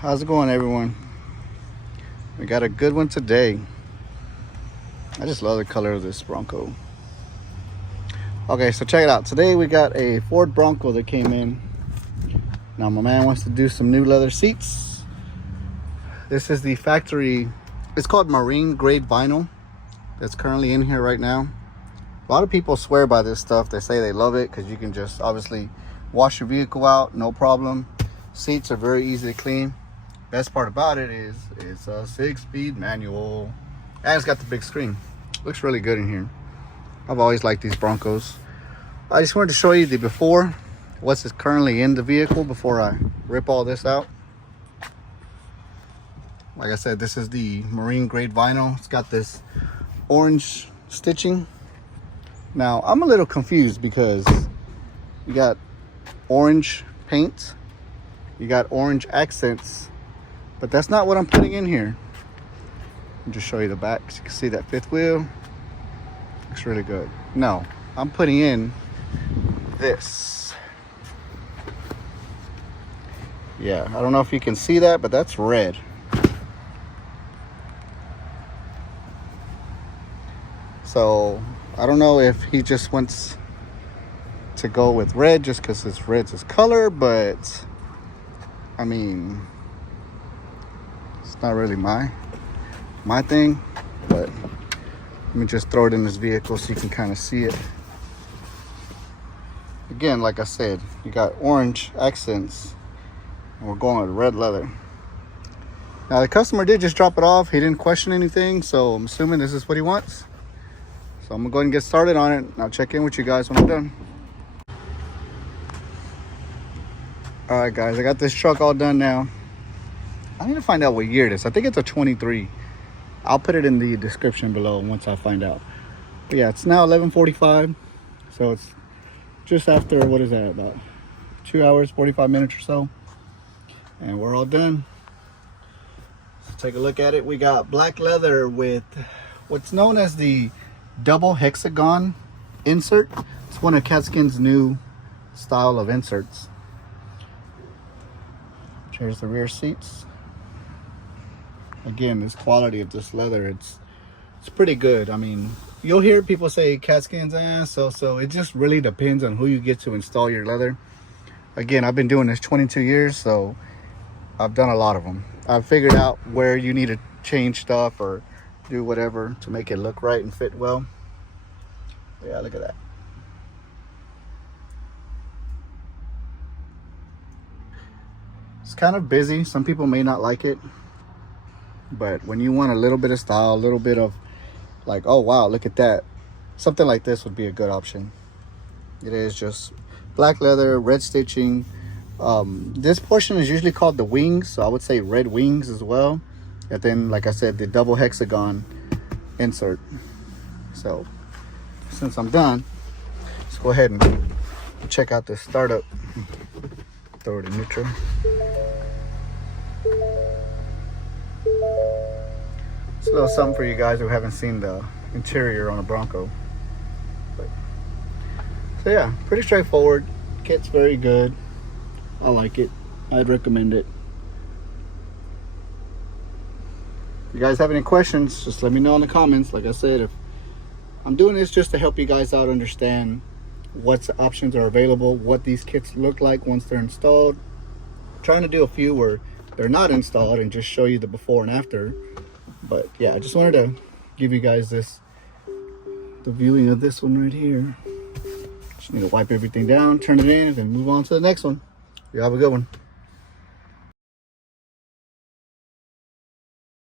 How's it going, everyone? We got a good one today. I just love the color of this Bronco. Okay, so check it out. Today we got a Ford Bronco that came in. Now my man wants to do some new leather seats. This is the factory, it's called marine grade vinyl. That's currently in here right now. A lot of people swear by this stuff. They say they love it because you can just obviously wash your vehicle out, no problem. Seats are very easy to clean. Best part about it is it's a 6-speed manual, and it's got the big screen. Looks really good in here. I've always liked these Broncos. I just wanted to show you the before, what's currently in the vehicle before I rip all this out. Like I said, this is the marine grade vinyl. It's got this orange stitching. Now I'm a little confused because you got orange paint, you got orange accents, but that's not what I'm putting in here. I'll just show you the back so you can see that fifth wheel. Looks really good. No, I'm putting in this. Yeah, I don't know if you can see that, but that's red. So I don't know if he just wants to go with red just because it's red's his color, but I mean, it's not really my thing. But let me just throw it in this vehicle so you can kind of see it. Again, like I said, you got orange accents and we're going with red leather. Now the customer did just drop it off. He didn't question anything, so I'm assuming this is what he wants. So I'm gonna go ahead and get started on it, and I'll check in with you guys when I'm done. All right, guys, I got this truck all done now. I need to find out what year it is. I think it's a 23. I'll put it in the description below once I find out. But yeah, it's now 11:45, so it's just after, what is that, about 2 hours, 45 minutes or so, and we're all done. So take a look at it. We got black leather with what's known as the double hexagon insert. It's one of Katzkin's new style of inserts. Here's the rear seats. Again, this quality of this leather, it's pretty good. I mean, you'll hear people say Katzkin's so it just really depends on who you get to install your leather. Again, I've been doing this 22 years, so I've done a lot of them. I've figured out where you need to change stuff or do whatever to make it look right and fit well. Yeah, look at that. It's kind of busy. Some people may not like it, but when you want a little bit of style, a little bit of like, oh wow, look at that, something like this would be a good option. It is just black leather, red stitching. This portion is usually called the wings, so I would say red wings as well. And then, like I said, the double hexagon insert. So since I'm done, let's go ahead and check out this startup. Throw it in neutral. It's a little something for you guys who haven't seen the interior on a Bronco. So yeah, pretty straightforward. Kit's very good. I like it. I'd recommend it. If you guys have any questions, just let me know in the comments. Like I said, if I'm doing this just to help you guys out understand what options are available, what these kits look like once they're installed. I'm trying to do a few where they're not installed and just show you the before and after. But yeah, I just wanted to give you guys the viewing of this one right here. Just need to wipe everything down, turn it in, and then move on to the next one. You have a good one.